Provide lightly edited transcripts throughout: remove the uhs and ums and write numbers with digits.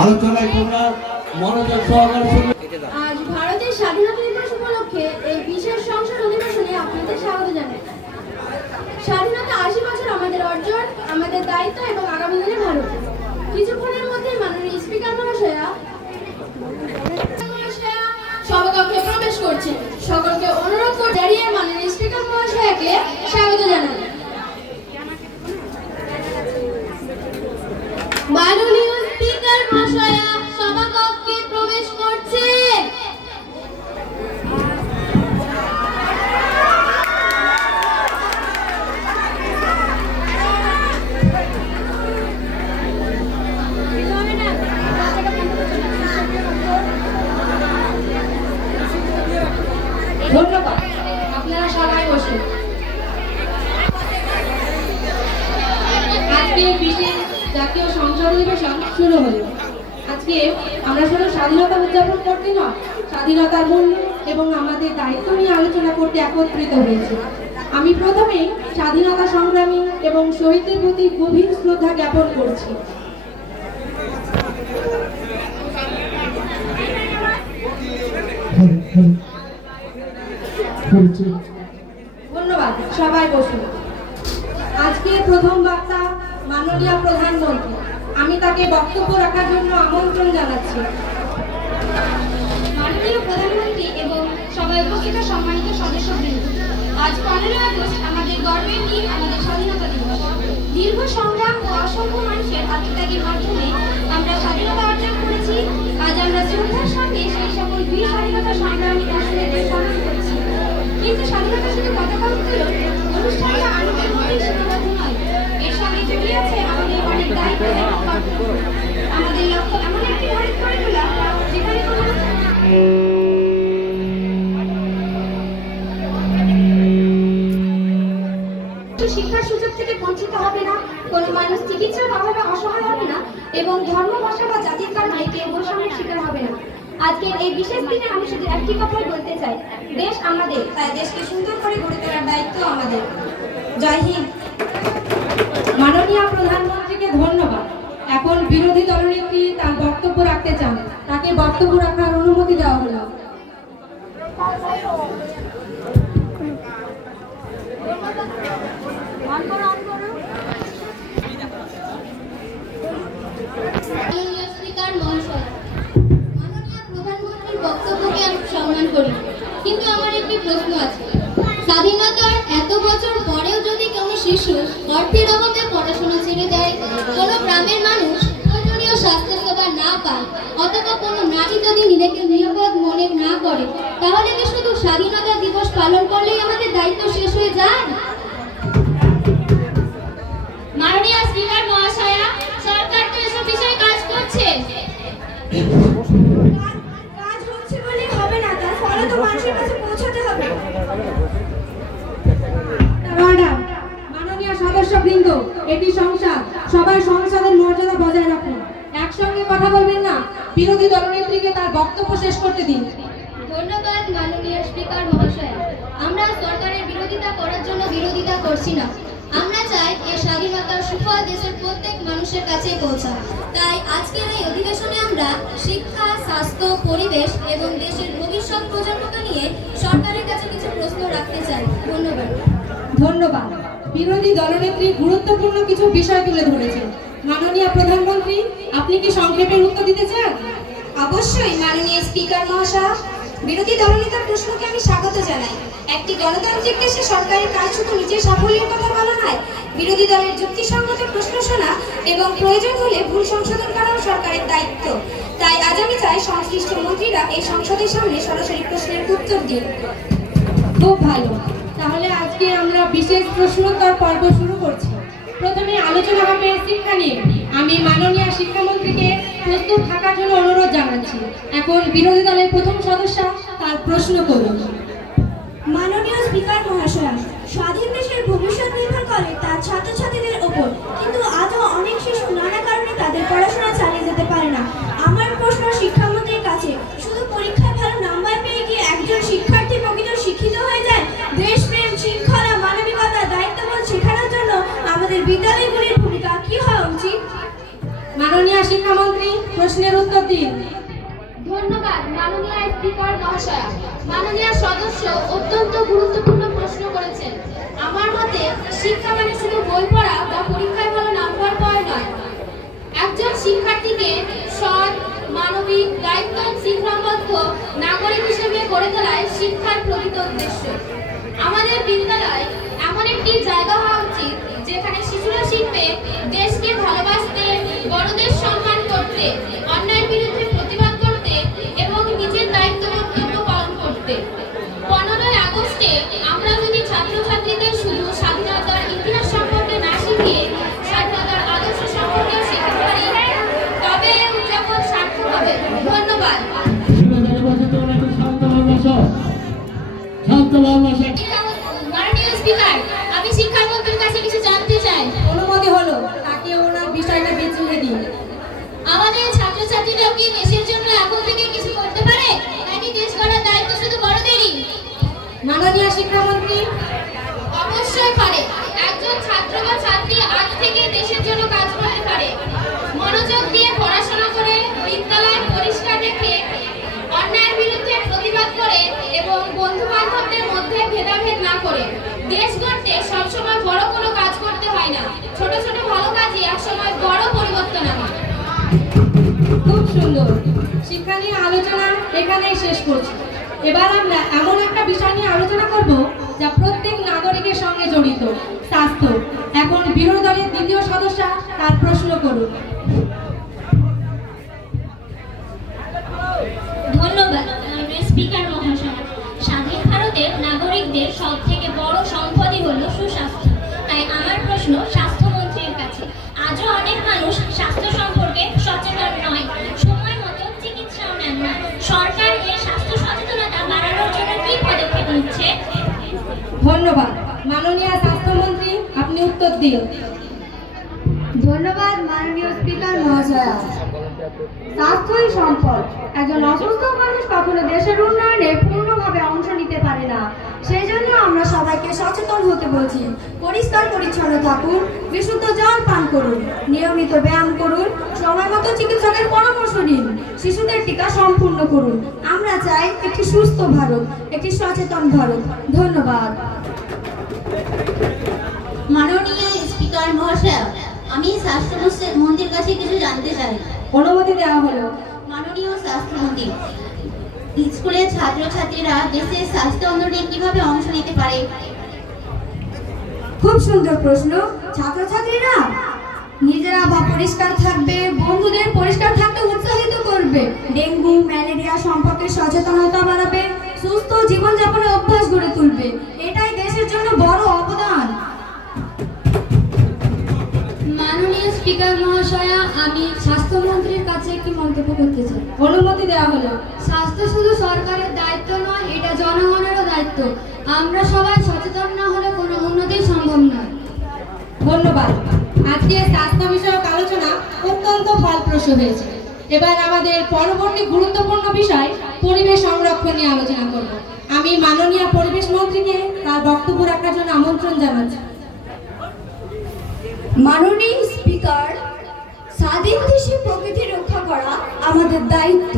আলোচনায় তোমরা মনোযোগ সহকারে শুনবে। আজ ভারতের স্বাধীনতা দিবস উপলক্ষে এই বিশেষ সংসদ অধিবেশনে আপনাদের স্বাগত জানাই। স্বাধীনতা 80 বছর আমাদের অর্জন, আমাদের দায়িত্ব এবং আগামী দিনের ভারত। কিছুক্ষণের মধ্যে মাননীয় স্পিকার মহাশয়া সভাকক্ষে প্রবেশ করছেন। সকলকে অনুরোধ করে দাঁড়িয়ে মাননীয় স্পিকার মহাশয়াকে স্বাগত জানাই। মাননীয় স্পিকার মহাশয়া সভাকক্ষে প্রবেশ করছেন। ধন্যবাদ, আপনারা সবাই বসুন। আজকে বিশেষ জাতীয় সংসদ অধিবেশন শুরু হলো। আজকে আমরা শুধু স্বাধীনতা উদযাপন করতে নয়, স্বাধীনতার মূল্য এবং আমাদের দায়িত্ব নিয়ে আলোচনা করতে একত্রিত হয়েছে। আমি প্রথমেই স্বাধীনতা সংগ্রামী এবং শহীদদের প্রতি গভীর শ্রদ্ধা জ্ঞাপন করছি। ধন্যবাদ, সবাই বসুন। আজকে প্রথম বক্তা মাননীয় প্রধানমন্ত্রী। আমি তাকে বক্তব্য রাখার জন্য আমন্ত্রণ জানাচ্ছি। মাননীয় প্রধানমন্ত্রী এবং সবাই উপস্থিত সম্মানিত সদস্যবৃন্দ, আজ 15 আগস্ট আমাদের গর্বের দিন, আমাদের স্বাধীনতা দিবস। দীর্ঘ সংগ্রাম ও অসংখ্য মানুষের আত্মত্যাগের মাধ্যমে আমরা স্বাধীনতা অর্জন করেছি। আজ আমরা শ্রদ্ধার সঙ্গে সেই সকল বীর স্বাধীনতা সংগ্রামী ও শহীদদের স্মরণ করছি। কিন্তু স্বাধীনতা শুধু পতাকা উত্তোলন, অনুষ্ঠান বা আনন্দের মধ্যেই সীমাবদ্ধ নয়। এর সঙ্গে জড়িয়ে আছে আমাদের অনেক দায়িত্ব এবং কর্তব্য। আমাদের লক্ষ্য এমন একটি ভারত গড়ে তোলা যেখানে কোনো শিক্ষার সুযোগ থেকে বঞ্চিত হবে না, কোনো মানুষ চিকিৎসার অভাবে অসহায় হবে না এবং ধর্ম, ভাষা বা জাতির কারণে কেউ বৈষম্যের শিকার হবে না। আজকের এই বিশেষ দিনে আমি শুধু একটি কথাই বলতে চাই, দেশ আমাদের, তাই দেশকে সুন্দর করে গড়ে তোলার দায়িত্ব আমাদের। জয় হিন্দ। মাননীয় প্রধানমন্ত্রীকে ধন্যবাদ। এখন বিরোধী দলনেত্রী তার বক্তব্য রাখতে চান, তাকে বক্তব্য রাখার অনুমতি দেওয়া হলো। মাননীয় স্পিকার মহাশয়, মাননীয় প্রধানমন্ত্রীর বক্তব্যকে আমি সম্মান করি, কিন্তু আমার একটি প্রশ্ন আছে। স্বাধীনতার এত বছর পরেও যদি কোনো শিশু অর্থের অভাবে পড়াশোনা ছেড়ে দেয়, কোনো গ্রামের মানুষ প্রয়োজনীয় স্বাস্থ্যসেবা না পায়, অথবা কোনো নারী যদি নিজেকে নিরাপদ মনে না করে, তাহলে কি শুধু স্বাধীনতা দিবস পালন করলেই আমাদের দায়িত্ব শেষ হয়ে যায়? মাননীয় স্পিকার মহাশয়া, সরকার তো এসব বিষয়ে কাজ করছে। কাজ হচ্ছে বলে হবে না, তার ফলে তো মানুষের কাছে পৌঁছাতে হবে। মাননীয় সদস্যবৃন্দ, এটি সংসদ, সবাই সংসদের মর্যাদা বজায় রাখুন। একসঙ্গে কথা বলবেন না, বিরোধী দলনেত্রীকে তার বক্তব্য শেষ করতে দিন। ধন্যবাদ মাননীয় স্পিকার মহাশয়া। আমরা সরকারের বিরোধিতা করার জন্য বিরোধিতা করছি না। আমরা চাই এই স্বাধীনতার সুফল দেশের প্রত্যেক মানুষের কাছে পৌঁছায়। তাই আজকের এই অধিবেশনে আমরা শিক্ষা, স্বাস্থ্য, পরিবেশ এবং দেশের ভবিষ্যৎ প্রজন্মকে নিয়ে সরকারের কাছে কিছু প্রশ্ন রাখতে চাই। ধন্যবাদ। ধন্যবাদ। বিরোধী দলনেত্রী গুরুত্বপূর্ণ কিছু বিষয় তুলে ধরেছেন। মাননীয় প্রধানমন্ত্রী, আপনি কি সংক্ষেপে উত্তর দিতে চান? অবশ্যই মাননীয় স্পিকার মহাশয়, বিরোধী দলনেতার প্রশ্নকে আমি স্বাগত জানাই। একটি গণতান্ত্রিক দেশে সরকারের কাজ শুধু নিজের সাফল্যের কথা বলা নয়, বিরোধী দলের যুক্তিসঙ্গত প্রশ্ন শোনা এবং প্রয়োজন হলে ভুল সংশোধন করাও সরকারের দায়িত্ব। তাই আজ আমি চাই সংশ্লিষ্ট মন্ত্রীরা এই সংসদের সামনে সরাসরি প্রশ্নের উত্তর দিন। খুব ভালো, তাহলে আজকে আমরা বিশেষ প্রশ্নোত্তর পর্ব শুরু করছি। প্রথমে আলোচনা হবে শিক্ষা নিয়ে। আমি মাননীয় শিক্ষামন্ত্রীকে প্রস্তুত থাকার জন্য অনুরোধ জানাচ্ছি। এখন বিরোধী দলের প্রথম সদস্য তার প্রশ্ন করুন। মাননীয় স্পিকার মহাশয়, স্বাধীন দেশের ভবিষ্যৎ নির্ভর করে তার ছাত্রছাত্রীদের ওপর, কিন্তু আজও অনেক শিশু নানা কারণে তাদের পড়াশোনা চালিয়ে যেতে পারে না। আমার প্রশ্ন শিক্ষামন্ত্রীর কাছে, শুধু পরীক্ষায় ভালো নাম্বার পেয়ে গিয়ে একজন শিক্ষার্থী প্রকৃত শিক্ষিত হয়ে যায়? দেশপ্রেম, মাননীয় শিক্ষামন্ত্রী প্রশ্নের উত্তর দিন। ধন্যবাদ মাননীয় স্পিকার মহাশয়া। মাননীয় সদস্য অত্যন্ত গুরুত্বপূর্ণ প্রশ্ন করেছেন। আমার মতে শিক্ষা মানে শুধু বই পড়া বা পরীক্ষায় ভালো নাম্বার পাওয়া নয়। একজন শিক্ষার্থীকে সৎ, মানবিক, দায়িত্ববান, শৃঙ্খলাবদ্ধ নাগরিক হিসেবে গড়ে তোলাই শিক্ষার প্রকৃত উদ্দেশ্য। আমাদের বিদ্যালয় এমন একটি জায়গা হওয়া উচিত যেখানে শিশুরা শিখবে দেশকে ভালোবাসতে, বড়দের সম্মান করতে, অন্যায়ের বিরুদ্ধে প্রতিবাদ করতে এবং নিজের দায়িত্ব কর্তব্য পালন করতে। 15ই আগস্টে আমরা যদি ছাত্রছাত্রীদের শুধু স্বাধীনতার ইতিহাস সম্পর্কে না শিখিয়ে স্বাধীনতার আদর্শ সম্পর্কে শেখাতে পারি, তবে উদযাপন সার্থক হবে। ধন্যবাদ। মাননীয় স্পিকার, আমি শিক্ষামন্ত্রীর কাছে কিছু জানতে চাই। অনুমতি হলো, তাকে ওনার বিষয়টা বেঁচে দিন। আমাদের ছাত্রছাত্রীরাও কি দেশের জন্য এখন থেকে কিছু করতে পারে, নাকি দেশ গড়ার দায়িত্ব শুধু বড়দেরই? মাননীয় শিক্ষামন্ত্রী অবশ্যই পারে। একজন ছাত্র বা ছাত্রী আজ থেকে দেশের জন্য কাজ করতে পারে। মনোযোগ দিয়ে পড়াশোনা করে, বিদ্যালয় পরিষ্কার রেখে, অন্যায়ের বিরুদ্ধে প্রতিবাদ করে এবং বন্ধু বান্ধবদের মধ্যে ভেদাভেদ না করে। দেশ গড়তে সবসময় বড় কোনো কাজ করতে হয় না, ছোট ছোট ভালো কাজই একসময় বড় পরিবর্তন আনে। খুব সুন্দর। শিক্ষা নিয়ে আলোচনা এখানেই শেষ করছি। এবার আমরা এমন একটা বিষয় নিয়ে আলোচনা করব যা প্রত্যেক নাগরিকের সঙ্গে জড়িত, স্বাস্থ্য। এখন বিরোধী দলের দ্বিতীয় সদস্য তার প্রশ্ন করুন। ধন্যবাদ মাননীয় স্পিকার মহাশয়। স্বাধীন ভারতের নাগরিকদের সব থেকে বড় সম্পদই হলো সুস্বাস্থ্য। তাই আমার প্রশ্ন স্বাস্থ্যমন্ত্রীর কাছে। আজও অনেক মানুষ স্বাস্থ্য সম্পর্কে সচেতন নয়, সময় মতো চিকিৎসাও নেন না। সরকার এই স্বাস্থ্য সচেতনতা বাড়ানোর জন্য কি পদক্ষেপ নিচ্ছে? ধন্যবাদ। মাননীয় স্বাস্থ্যমন্ত্রী, আপনি উত্তর দিন। ধন্যবাদ মাননীয় স্পিকার মহাশয়া। স্বাস্থ্যই সম্পদ। একজন অসুস্থ মানুষ কখনো দেশের উন্নয়নে পূর্ণভাবে অংশ নিতে পারে না। সেই জন্য আমরা সবাইকে সচেতন হতে বলছি। পরিষ্কার পরিচ্ছন্ন থাকুন, বিশুদ্ধ জল পান করুন, নিয়মিত ব্যায়াম করুন, সময় মতো চিকিৎসকের পরামর্শ নিন, শিশুদের টিকা সম্পূর্ণ করুন। আমরা চাই একটি সুস্থ ভারত, একটি সচেতন ভারত। ধন্যবাদ। মাননীয় স্পিকার মহাশয়, আমি স্বাস্থ্যমন্ত্রীর কাছে কিছু জানতে চাই। অনুমতি দেওয়া হলো। মাননীয় স্বাস্থ্যমন্ত্রী, স্কুলের ছাত্রছাত্রীরা দেশের স্বাস্থ্য আন্দোলনে কিভাবে অংশ নিতে পারে? খুব সুন্দর প্রশ্ন। ছাত্রছাত্রীরা নিজেরা বা পরিষ্কার থাকবে, বন্ধুদের পরিষ্কার থাকতে উৎসাহিত করবে, ডেঙ্গু ম্যালেরিয়া সম্পর্কে সচেতনতা বাড়াবে, সুস্থ জীবনযাপনের অভ্যাস গড়ে তুলবে। এটাই দেশের জন্য বড় অবদান। মাননীয় স্পিকার মহাশয়া, আমি স্বাস্থ্যমন্ত্রীর কাছে একটি মন্তব্য করতে চাই। অনুমতি দেওয়া হলো। স্বাস্থ্য শুধু সরকারের দায়িত্ব নয়, এটা জনগণেরও দায়িত্ব। আমরা সবাই সচেতন না হলে কোনো উন্নতি সম্ভব নয়। ধন্যবাদ। আজকে স্বাস্থ্য বিষয়ক আলোচনা অত্যন্ত ফলপ্রসূ হয়েছে। এবার আমাদের পরবর্তী গুরুত্বপূর্ণ বিষয় পরিবেশ সংরক্ষণ নিয়ে আলোচনা করব। আমি মাননীয় পরিবেশ মন্ত্রীকে তার বক্তব্য রাখার জন্য আমন্ত্রণ জানাচ্ছি। মাননীয় স্পিকার, স্বাধীন দেশে প্রকৃতি রক্ষা করা আমাদের দায়িত্ব।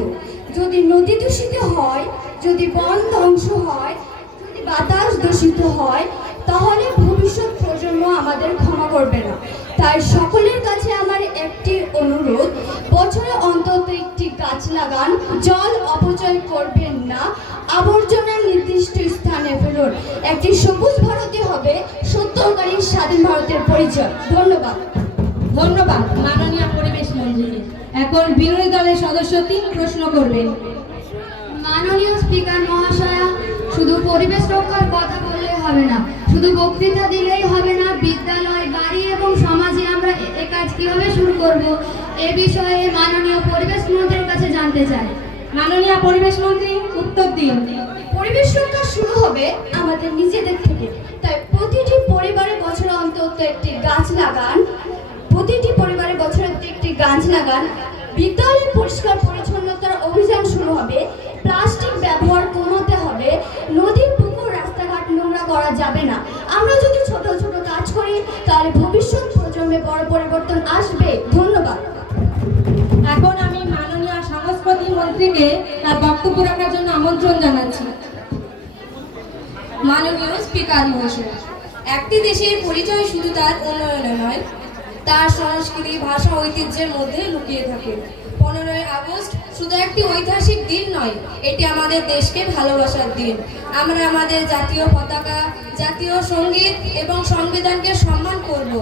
যদি নদী দূষিত হয়, যদি বন ধ্বংস হয়, যদি বাতাস দূষিত হয়, তাহলে ভবিষ্যৎ প্রজন্ম আমাদের ক্ষমা করবে না। তাই সকলের কাছে আমার একটি অনুরোধ, বছরে অন্তত একটি গাছ লাগান, জল অপচয় করবেন না, আবর্জনা নির্দিষ্ট স্থানে ফেলুন। একটি সবুজ ভারতই হবে সত্যকারী স্বাধীন ভারতের পরিচয়। ধন্যবাদ। ধন্যবাদ মাননীয় পরিবেশ মন্ত্রীকে। এখন বিরোধী দলের সদস্য 3 প্রশ্ন করবেন। মাননীয় স্পিকার মহাশয়া, শুধু পরিবেশ রক্ষার কথা বললে হবে না, শুধু বক্তৃতা দিলেই হবে না। বিদ্যালয়, বাড়ি এবং সমাজে আমরা এ কাজ কিভাবে শুরু করব, এ বিষয়ে মাননীয় পরিবেশ মন্ত্রীর কাছে জানতে চাই। মাননীয় পরিবেশ মন্ত্রী, উত্তর দিন। পরিবেশ রক্ষা শুরু হবে আমাদের নিজেদের থেকে। তাই প্রতিটি পরিবারে বছরে অন্তত একটি গাছ লাগান, প্রতিটি পরিবারে বছরে একটি গাছ লাগান। বিদ্যালয়ে পরিষ্কার পরিচ্ছন্নতার অভিযান শুরু হবে। প্লাস্টিক ব্যবহার কমাতে হবে। নদী, পুকুর, রাস্তাঘাট নোংরা করা যাবে না। আমরা যদি ছোট ছোট কাজ করি, তাহলে ভবিষ্যৎ প্রজন্মে বড় পরিবর্তন আসবে। ধন্যবাদ। প্রধানমন্ত্রীকে তার বক্তব্য রাখার জন্য আমন্ত্রণ জানাচ্ছি। মাননীয় স্পিকার মহাশয়, একটি দেশের পরিচয় শুধু তার উন্নয়নে নয়, তার সংস্কৃতি, ভাষা, ঐতিহ্যের মধ্যে লুকিয়ে থাকে। 15ই আগস্ট শুধু একটি ঐতিহাসিক দিন নয়, এটি আমাদের দেশকে ভালোবাসার দিন। আমরা আমাদের জাতীয় পতাকা, জাতীয় সঙ্গীত এবং সংবিধানকে সম্মান করব।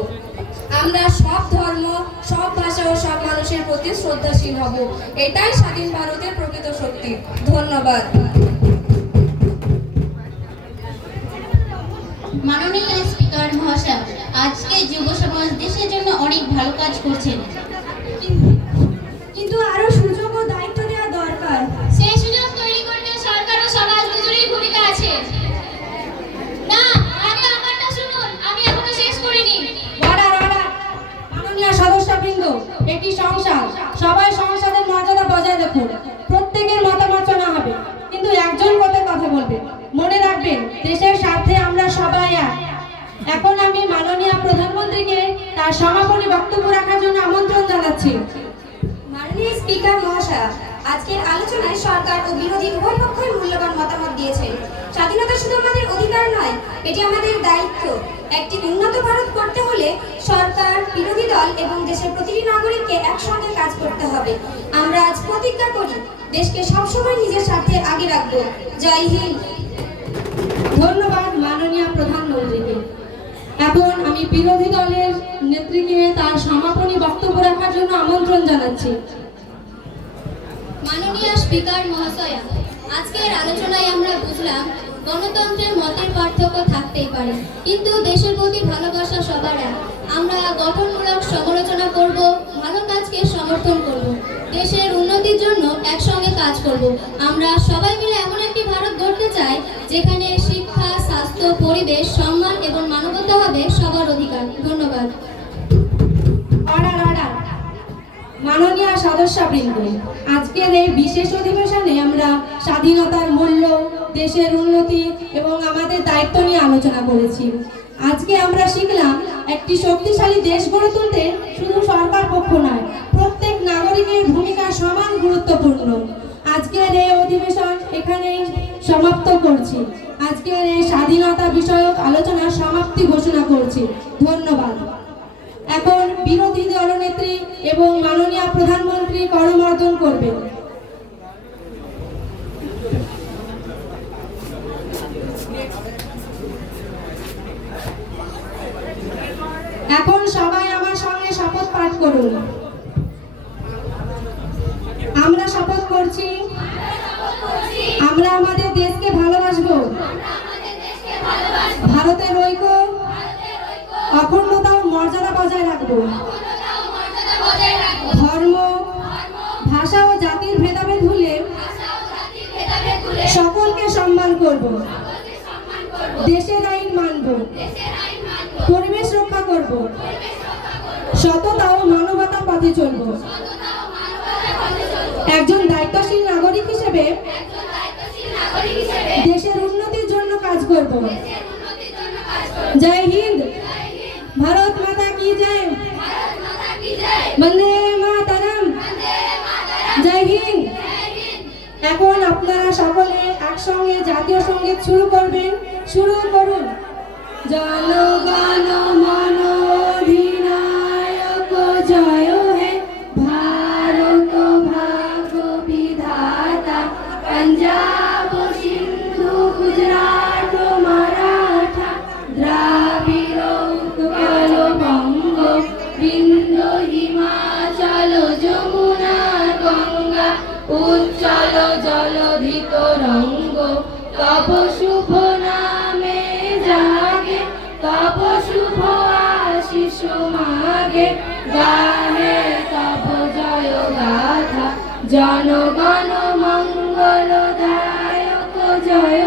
আমরা সব ধর্ম, সব ভাষা ও সব মানুষের প্রতি শ্রদ্ধাশীল হব। এটাই স্বাধীন ভারতের প্রকৃত শক্তি। ধন্যবাদ। মাননীয় স্পিকার মহাশয়, আজকে যুব সমাজ দেশের জন্য অনেক ভালো কাজ করছেন, কিন্তু আরো সুযোগ ও দায়িত্ব দেওয়া দরকার। সেই সুযোগ তৈরি করতে সরকার ও সমাজ দুজনেরই ভূমিকা আছে। না, আগে আমারটা শুনুন, আমি এখনো শেষ করিনি। Order, order. মাননীয় সদস্যবৃন্দ, এটি সংসদ, সবাই সংসদের মর্যাদা বজায় রাখুন। প্রত্যেকের মতামত শোনা হবে, কিন্তু একজন করে কথা বলবে। মনে রাখবেন, দেশের স্বার্থে আমরা সবাই এক। এখন আমি মাননীয় প্রধানমন্ত্রীকে তার সমাপনী বক্তব্য রাখার জন্য আমন্ত্রণ জানাচ্ছি। মাননীয় স্পিকার মহাশয়, আজকের আলোচনায় সরকার ও বিরোধী উভয় পক্ষই মূল্যবান মতামত দিয়েছে। স্বাধীনতা শুধু আমাদের অধিকার নয়, এটি আমাদের দায়িত্ব। একটি উন্নত ভারত করতে হলে সরকার, বিরোধী দল এবং দেশের প্রতিটি নাগরিককে একসঙ্গে কাজ করতে হবে। আমরা আজ প্রতিজ্ঞা করি, দেশকে সবসময় নিজের স্বার্থের আগে রাখবো। জয় হিন্দ। ধন্যবাদ মাননীয় প্রধানমন্ত্রীকে। এখন আমি বিরোধী দলের নেত্রীকে তার সমাপনী বক্তব্য রাখার জন্য আমন্ত্রণ জানাচ্ছি। মাননীয় স্পিকার মহাশয়, আজকের আলোচনায় আমরা বুঝলাম গণতন্ত্রের মতের পার্থক্য থাকতেই পারে, কিন্তু দেশের প্রতি ভালোবাসা সবার এক। আমরা গঠনমূলক সমালোচনা করব, ভালো কাজকে সমর্থন করব, দেশের উন্নতির জন্য একসঙ্গে কাজ করব। আমরা সবাই মিলে এমন একটি ভারত গড়তে চাই যেখানে শিক্ষা, স্বাস্থ্য, পরিবেশ, সম্মান এবং মানবতা হবে সবার অধিকার। ধন্যবাদ। Order, order. মাননীয় সদস্যবৃন্দ, আজকের এই বিশেষ অধিবেশনে আমরা স্বাধীনতার মূল্য, দেশের উন্নতি এবং আমাদের দায়িত্ব নিয়ে আলোচনা করেছি। আজকে আমরা শিখলাম, একটি শক্তিশালী দেশ গড়ে তুলতে শুধু সরকার পক্ষ নয়, প্রত্যেক নাগরিকের ভূমিকা সমান গুরুত্বপূর্ণ। আজকের এই অধিবেশন এখানেই সমাপ্ত করছি। আজকের এই স্বাধীনতা বিষয়ক আলোচনার সমাপ্তি ঘোষণা করছি। ধন্যবাদ। এখন বিরোধী দলনেত্রী এবং মাননীয় প্রধানমন্ত্রী করমর্দন করবেন। এখন সবাই আমার সঙ্গে শপথ পাঠ করুন। আমরা শপথ করছি, আমরা আমাদের দেশকে ভালোবাসবো, ভারতের ঐক্য, অখণ্ডতা ও মর্যাদা বজায় রাখবো, ধর্ম, ভাষা ও জাতির ভেদাভেদ ভুলে সকলকে সম্মান করব, দেশের আইন মানব, পরিবেশ রক্ষা করব, সততা ও মানবতার পথে চলব। একজন দায়িত্বশীল নাগরিক হিসেবে দেশের উন্নতির জন্য কাজ করব। জয় হিন্দ। ভারত মাতা কি জয়। বন্দে মাতরম। জয় হিন্দ। এখন আপনারা সকলে একসঙ্গে জাতীয় সঙ্গীত শুরু করবেন। শুরু করুন। জনগণ মন অধিনায়ক জয় হে ভারত ভাগ্য বিধাতা, পঞ্জাব সিন্ধু গুজরাট মারাঠা দ্রাবিড় উৎকল বঙ্গ বিন্দ হিমাচল যমুনা গঙ্গা উচ্চল জলধি তরঙ্গ। তব শুভ নামে জাগে, তব শুভ আশিস মাগে, গানে তব জয় গাথা। জনগণ মঙ্গলদায়ক জয়